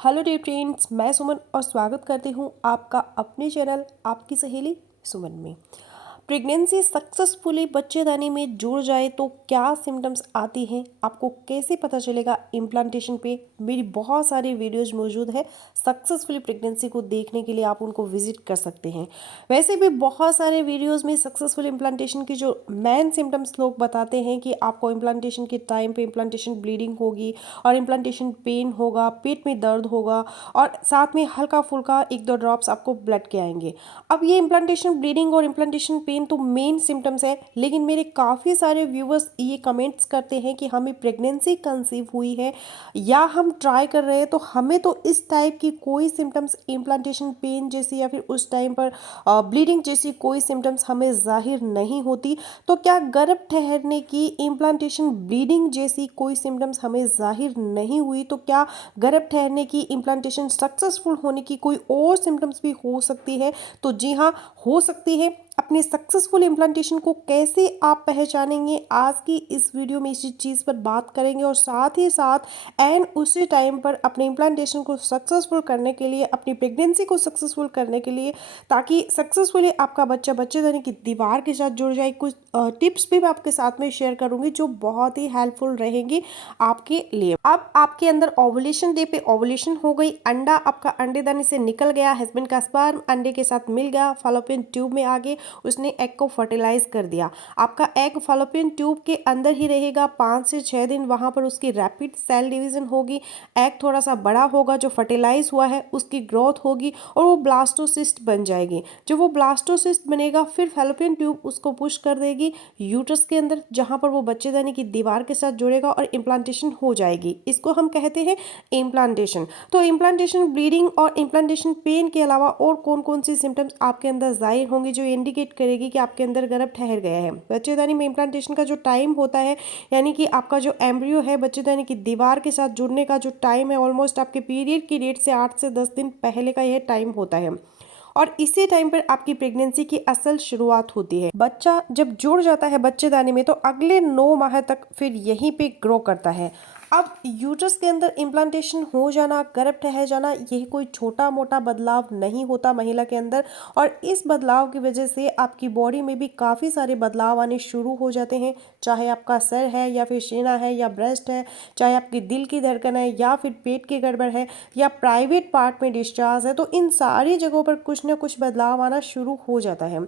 Hello dear friends, मैं सुमन और स्वागत करती हूँ आपका अपने चैनल आपकी सहेली सुमन में। प्रेगनेंसी सक्सेसफुली बच्चेदानी में जुड़ जाए तो क्या सिम्टम्स आती हैं, आपको कैसे पता चलेगा इम्प्लांटेशन पे। मेरी बहुत सारी वीडियोज मौजूद है, सक्सेसफुली प्रेगनेंसी को देखने के लिए आप उनको विजिट कर सकते हैं। वैसे भी बहुत सारे वीडियोज़ में सक्सेसफुल इम्प्लांटेशन की जो मेन सिम्टम्स लोग बताते हैं कि आपको इम्प्लांटेशन के टाइम पे इम्प्लांटेशन ब्लीडिंग होगी और इम्प्लांटेशन पेन होगा, पेट में दर्द होगा और साथ में हल्का फुल्का 1-2 ड्रॉप्स आपको ब्लड के आएंगे। अब ये इम्प्लांटेशन ब्लीडिंग और इम्प्लांटेशन पेन तो मेन सिम्टम्स है, लेकिन मेरे काफ़ी सारे व्यूवर्स ये कमेंट्स करते हैं कि हमें प्रेगनेंसी कंसीव हुई है या हम ट्राई कर रहे हैं तो हमें तो इस टाइप की कोई सिम्टम्स इम्प्लांटेशन पेन जैसी या फिर उस टाइम पर ब्लीडिंग जैसी कोई सिम्टम्स हमें जाहिर नहीं होती। तो क्या गर्भ ठहरने की इम्प्लांटेशन ब्लीडिंग जैसी कोई सिम्टम्स हमें जाहिर नहीं हुई तो क्या गर्भ ठहरने की इम्प्लांटेशन सक्सेसफुल होने की कोई और सिम्टम्स भी हो सकती है? तो जी हाँ, हो सकती है। अपने सक्सेसफुल इम्प्लांटेशन को कैसे आप पहचानेंगे, आज की इस वीडियो में इसी चीज़ पर बात करेंगे और साथ ही साथ एंड उसी टाइम पर अपने इम्प्लांटेशन को सक्सेसफुल करने के लिए, अपनी प्रेगनेंसी को सक्सेसफुल करने के लिए, ताकि सक्सेसफुली आपका बच्चा बच्चेदानी की दीवार के साथ जुड़ जाए, कुछ टिप्स भी मैं आपके साथ में शेयर करूंगी जो बहुत ही हेल्पफुल रहेंगी आपके लिए। अब आपके अंदर ओवुलेशन डे पे ओवुलेशन हो गई, अंडा आपका अंडेदानी से निकल गया, हस्बैंड का स्पर्म अंडे के साथ मिल गया, फॉलोपियन ट्यूब में आगे उसने एग को फर्टिलाइज कर दिया। आपका एग फॉलोपियन ट्यूब के अंदर ही रहेगा 5 से 6 दिन, वहां पर उसकी रैपिड सेल डिवीजन होगी, एग थोड़ा सा बड़ा होगा, जो फर्टिलाइज हुआ है उसकी ग्रोथ होगी और वो ब्लास्टोसिस्ट बन जाएगी। जब वो ब्लास्टोसिस्ट बनेगा फिर फैलोपियन ट्यूब उसको पुश कर देगी यूट्रस के अंदर, जहां पर वो बच्चेदानी की दीवार के साथ जुड़ेगा और इम्प्लांटेशन हो जाएगी। इसको हम कहते हैं इम्प्लांटेशन। तो इम्प्लांटेशन ब्लीडिंग और इम्प्लांटेशन पेन के अलावा और कौन कौन सी सिम्टम्स आपके अंदर जाहिर होंगी जो इंडिकेट करेगी कि आपके अंदर गर्भ ठहर गया है। बच्चेदानी में इम्प्लांटेशन का जो टाइम होता है, यानी कि आपका जो एम्ब्रियो है बच्चेदानी की दीवार के साथ जुड़ने का जो टाइम है, ऑलमोस्ट आपके पीरियड की डेट से 8 से 10 दिन पहले का यह टाइम होता है और इसी टाइम पर आपकी प्रेगनेंसी की असल शुरुआत होती है। बच्चा जब जुड़ जाता है बच्चेदानी में तो अगले 9 माह तक फिर यहीं पे ग्रो करता है। अब यूट्रस के अंदर इम्प्लांटेशन हो जाना, गर्भ ठहर जाना, यही कोई छोटा मोटा बदलाव नहीं होता महिला के अंदर, और इस बदलाव की वजह से आपकी बॉडी में भी काफ़ी सारे बदलाव आने शुरू हो जाते हैं। चाहे आपका सर है या फिर सीना है या ब्रेस्ट है, चाहे आपकी दिल की धड़कन है या फिर पेट की गड़बड़ है या प्राइवेट पार्ट में डिस्चार्ज है, तो इन सारी जगहों पर कुछ ना कुछ बदलाव आना शुरू हो जाता है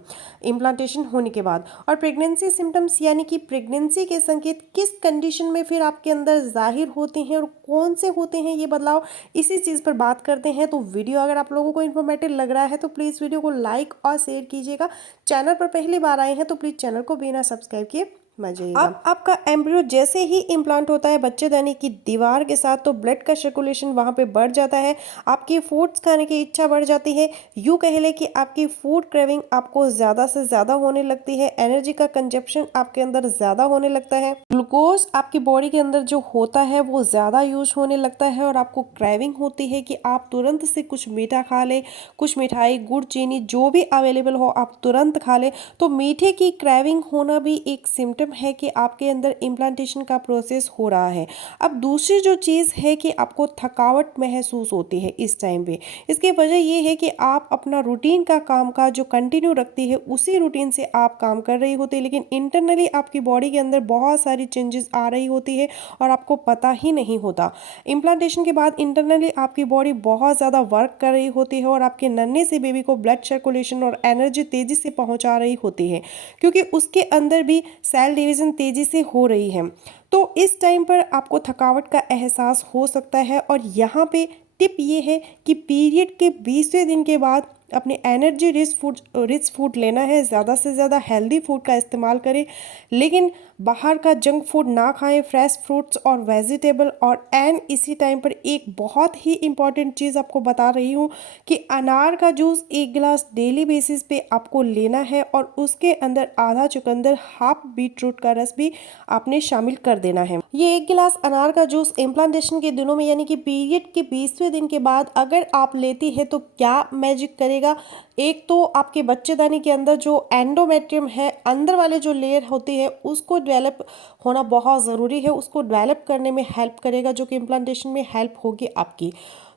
इम्प्लांटेशन होने के बाद। और प्रेगनेंसी सिम्टम्स यानी कि प्रेगनेंसी के संकेत किस कंडीशन में फिर आपके अंदर जाहिर होते हैं और कौन से होते हैं ये बदलाव, इसी चीज़ पर बात करते हैं। तो वीडियो अगर आप लोगों को इन्फॉर्मेटिव लग रहा है तो प्लीज़ वीडियो को लाइक और शेयर कीजिएगा। चैनल पर पहली बार आए हैं तो प्लीज़ चैनल को बिना सब्सक्राइब किए मत जाइएगा। अब आपका एम्ब्रियो जैसे ही इम्प्लांट होता है बच्चेदानी की दीवार के साथ तो ब्लड का सर्कुलेशन वहाँ पे बढ़ जाता है, आपकी फूड्स खाने की इच्छा बढ़ जाती है, यूँ कह ले कि आपकी फूड क्रेविंग आपको ज़्यादा से ज़्यादा होने लगती है, एनर्जी का कंजप्शन आपके अंदर ज़्यादा होने लगता है, ग्लूकोज आपकी बॉडी के अंदर जो होता है वो ज़्यादा यूज होने लगता है और आपको क्रेविंग होती है कि आप तुरंत से कुछ मीठा खा ले, कुछ मिठाई गुड़ चीनी जो भी अवेलेबल हो आप तुरंत खा ले। तो मीठे की क्रेविंग होना भी एक सिम्टम है कि आपके अंदर इम्प्लांटेशन का प्रोसेस हो रहा है। अब दूसरी जो चीज़ है कि आपको थकावट महसूस होती है इस टाइम पे। इसकी वजह ये है कि आप अपना रूटीन का काम का जो कंटिन्यू रखती है उसी रूटीन से आप काम कर रही होती है, लेकिन इंटरनली आपकी बॉडी के अंदर बहुत सारी चेंजेस आ रही होती है और आपको पता ही नहीं होता। इम्प्लांटेशन के बाद इंटरनली आपकी बॉडी बहुत ज़्यादा वर्क कर रही होती है और आपके नन्हे से बेबी को ब्लड सर्कुलेशन और एनर्जी तेज़ी से पहुंचा रही होती है, क्योंकि उसके अंदर भी सेल डिवीज़न तेज़ी से हो रही है। तो इस टाइम पर आपको थकावट का एहसास हो सकता है और यहाँ पे टिप ये है कि पीरियड के 20वें दिन के बाद अपने एनर्जी रिच फूड लेना है, ज़्यादा से ज़्यादा हेल्दी फूड का इस्तेमाल करें, लेकिन बाहर का जंक फूड ना खाएं, फ्रेश फ्रूट्स और वेजिटेबल। और एंड इसी टाइम पर एक बहुत ही इंपॉर्टेंट चीज़ आपको बता रही हूँ कि अनार का जूस 1 गिलास डेली बेसिस पे आपको लेना है और उसके अंदर आधा चुकंदर, हाफ बीट रूट का रस भी आपने शामिल कर देना है। ये 1 गिलास अनार का जूस इम्प्लांटेशन के दिनों में यानी कि पीरियड के 20वें दिन के बाद अगर आप लेती है तो क्या मैजिक करेगा। एक तो आपके बच्चेदानी के अंदर जो एंडोमेट्रियम है, अंदर वाले जो लेयर होती है उसको डेवलप होना बहुत ज़रूरी है, उसको डेवलप करने में हेल्प करेगा, जो कि इम्प्लांटेशन में हेल्प होगी आपकी।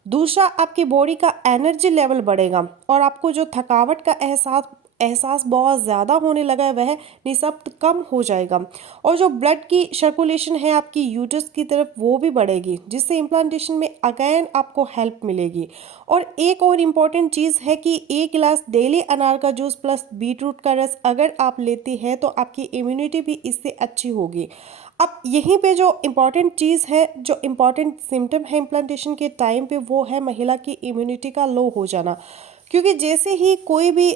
दूसरा, आपकी बॉडी का एनर्जी लेवल बढ़ेगा और आपको जो थकावट का एहसास बहुत ज़्यादा होने लगा है वह निःशब्द कम हो जाएगा। और जो ब्लड की सर्कुलेशन है आपकी यूट्रस की तरफ वो भी बढ़ेगी, जिससे इम्प्लांटेशन में अगेन आपको हेल्प मिलेगी। और एक और इम्पॉर्टेंट चीज़ है कि 1 गिलास डेली अनार का जूस प्लस बीटरूट का रस अगर आप लेती हैं तो आपकी इम्यूनिटी भी इससे अच्छी होगी। अब यहीं पे जो इम्पॉर्टेंट चीज़ है, जो इम्पॉर्टेंट सिम्टम है इम्प्लांटेशन के टाइम पे, वो है महिला की इम्यूनिटी का लो हो जाना। क्योंकि जैसे ही कोई भी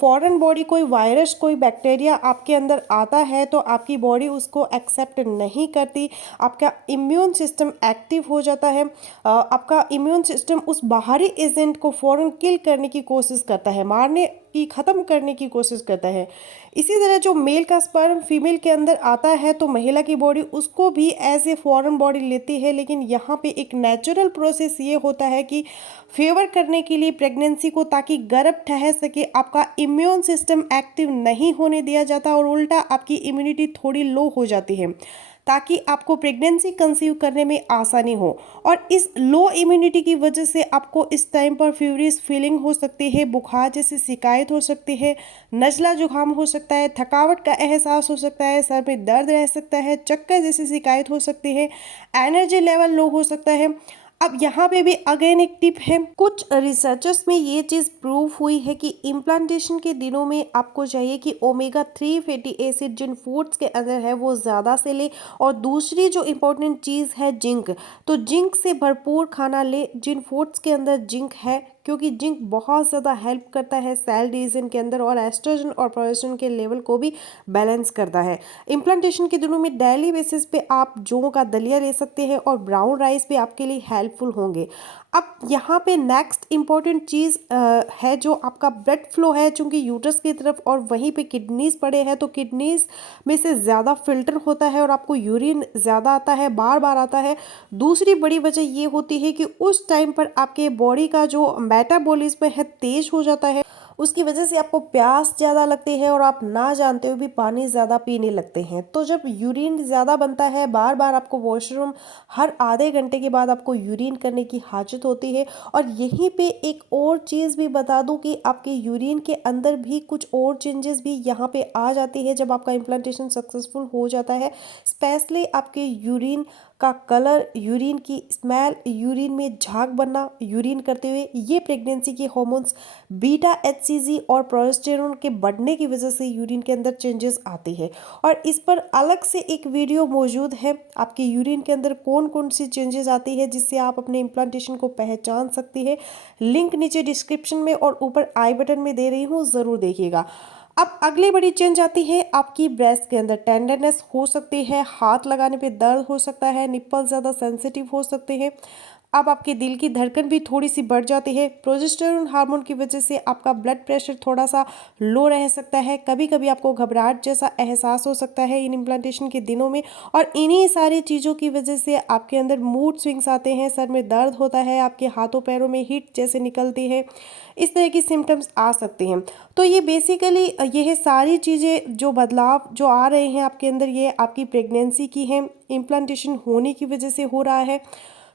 फॉरेन बॉडी, कोई वायरस, कोई बैक्टीरिया आपके अंदर आता है तो आपकी बॉडी उसको एक्सेप्ट नहीं करती, आपका इम्यून सिस्टम एक्टिव हो जाता है। आपका इम्यून सिस्टम उस बाहरी एजेंट को फ़ौरन किल करने की कोशिश करता है, मारने की, ख़त्म करने की कोशिश करता है। इसी तरह जो मेल का स्पर्म फीमेल के अंदर आता है तो महिला की बॉडी उसको भी एज ए फॉरेन बॉडी लेती है, लेकिन यहाँ पे एक नेचुरल प्रोसेस ये होता है कि फेवर करने के लिए प्रेगनेंसी को, ताकि गर्भ ठहर सके, आपका इम्यून सिस्टम एक्टिव नहीं होने दिया जाता और उल्टा आपकी इम्यूनिटी थोड़ी लो हो जाती है, ताकि आपको प्रेगनेंसी कंसीव करने में आसानी हो। और इस लो इम्यूनिटी की वजह से आपको इस टाइम पर फीवरिश फीलिंग हो सकती है, बुखार जैसी शिकायत हो सकती है, नज़ला जुकाम हो सकता है, थकावट का एहसास हो सकता है, सर में दर्द रह सकता है, चक्कर जैसी शिकायत हो सकती है, एनर्जी लेवल लो हो सकता है। अब यहाँ पे भी अगेन एक टिप है, कुछ रिसर्चर्स में ये चीज़ प्रूव हुई है कि इम्प्लांटेशन के दिनों में आपको चाहिए कि ओमेगा 3 फैटी एसिड जिन फूड्स के अंदर है वो ज़्यादा से ले। और दूसरी जो इम्पोर्टेंट चीज़ है जिंक, तो जिंक से भरपूर खाना ले जिन फूड्स के अंदर जिंक है, क्योंकि जिंक बहुत ज़्यादा हेल्प करता है सेल डिवीजन के अंदर और एस्ट्रोजन और प्रोजेस्टेरोन के लेवल को भी बैलेंस करता है। इम्प्लांटेशन के दिनों में डेली बेसिस पे आप जौ का दलिया ले सकते हैं और ब्राउन राइस भी आपके लिए हेल्पफुल होंगे। अब यहाँ पे नेक्स्ट इम्पॉर्टेंट चीज़ है जो आपका ब्लड फ्लो है, चूँकि यूट्रस की तरफ और वहीं पे किडनीज पड़े हैं तो किडनीज में से ज़्यादा फिल्टर होता है और आपको यूरिन ज़्यादा आता है, बार बार आता है। दूसरी बड़ी वजह ये होती है कि उस टाइम पर आपके बॉडी का जो मेटाबॉलिज्म है तेज हो जाता है, उसकी वजह से आपको प्यास ज़्यादा लगती है और आप ना जानते हुए भी पानी ज़्यादा पीने लगते हैं। तो जब यूरिन ज़्यादा बनता है, बार बार आपको वॉशरूम हर आधे घंटे के बाद आपको यूरिन करने की हाजत होती है। और यहीं पे एक और चीज़ भी बता दूं कि आपके यूरिन के अंदर भी कुछ और चेंजेस भी यहाँ पे आ जाती है जब आपका इम्प्लांटेशन सक्सेसफुल हो जाता है। स्पेशली आपके यूरिन का कलर, यूरिन की स्मेल, यूरिन में झाग बनना यूरिन करते हुए, ये प्रेगनेंसी के हार्मोन्स बीटा एचसीजी और प्रोजेस्टेरोन के बढ़ने की वजह से यूरिन के अंदर चेंजेस आती है। और इस पर अलग से एक वीडियो मौजूद है, आपके यूरिन के अंदर कौन कौन सी चेंजेस आती है जिससे आप अपने इम्प्लांटेशन को पहचान सकती है। लिंक नीचे डिस्क्रिप्शन में और ऊपर आई बटन में दे रही हूँ, ज़रूर देखिएगा। अब अगली बड़ी चेंज आती है आपकी ब्रेस्ट के अंदर, टेंडरनेस हो सकती है, हाथ लगाने पे दर्द हो सकता है, निप्पल ज़्यादा सेंसिटिव हो सकते हैं। अब आपके दिल की धड़कन भी थोड़ी सी बढ़ जाती है। प्रोजेस्टेरोन हार्मोन की वजह से आपका ब्लड प्रेशर थोड़ा सा लो रह सकता है, कभी कभी आपको घबराहट जैसा एहसास हो सकता है इन इम्प्लांटेशन के दिनों में। और इन्हीं सारी चीज़ों की वजह से आपके अंदर मूड स्विंग्स आते हैं, सर में दर्द होता है, आपके हाथों पैरों में हीट जैसे निकलती है, इस तरह की सिम्टम्स आ सकते हैं। तो ये बेसिकली यह सारी चीज़ें जो बदलाव जो आ रहे हैं आपके अंदर, ये आपकी प्रेगनेंसी की है, इम्प्लांटेशन होने की वजह से हो रहा है।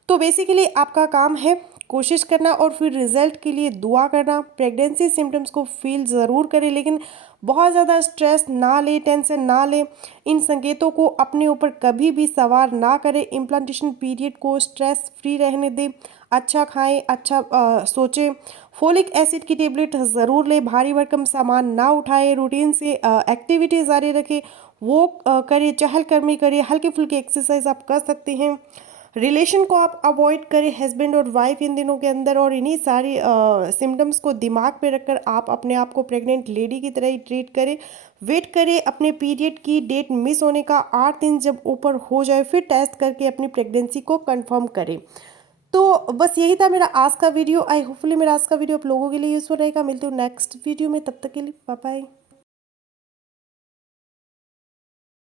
तो बेसिकली आपका काम है कोशिश करना और फिर रिजल्ट के लिए दुआ करना। प्रेगनेंसी सिम्टम्स को फील ज़रूर करें, लेकिन बहुत ज़्यादा स्ट्रेस ना ले, टेंशन ना ले, इन संकेतों को अपने ऊपर कभी भी सवार ना करें। इम्प्लांटेशन पीरियड को स्ट्रेस फ्री रहने दें, अच्छा खाएं, अच्छा सोचें, फोलिक एसिड की टेबलेट ज़रूर लें, भारी भरकम सामान ना उठाएं, रूटीन से एक्टिविटी जारी रखें, वॉक करें, चहलकदमी करें, हल्के फुल्के एक्सरसाइज आप कर सकते हैं। रिलेशन को आप अवॉइड करें हस्बैंड और वाइफ इन दिनों के अंदर, और इन्हीं सारी सिम्टम्स को दिमाग में रखकर आप अपने आप को प्रेग्नेंट लेडी की तरह ही ट्रीट करें। वेट करें अपने पीरियड की डेट मिस होने का, 8 दिन जब ऊपर हो जाए फिर टेस्ट करके अपनी प्रेगनेंसी को कंफर्म करें। तो बस यही था मेरा आज का वीडियो। आई होपफुली मेरा आज का वीडियो आप लोगों के लिए यूज़फुल रहेगा। मिलती हूँ नेक्स्ट वीडियो में, तब तक के लिए बाय बाय।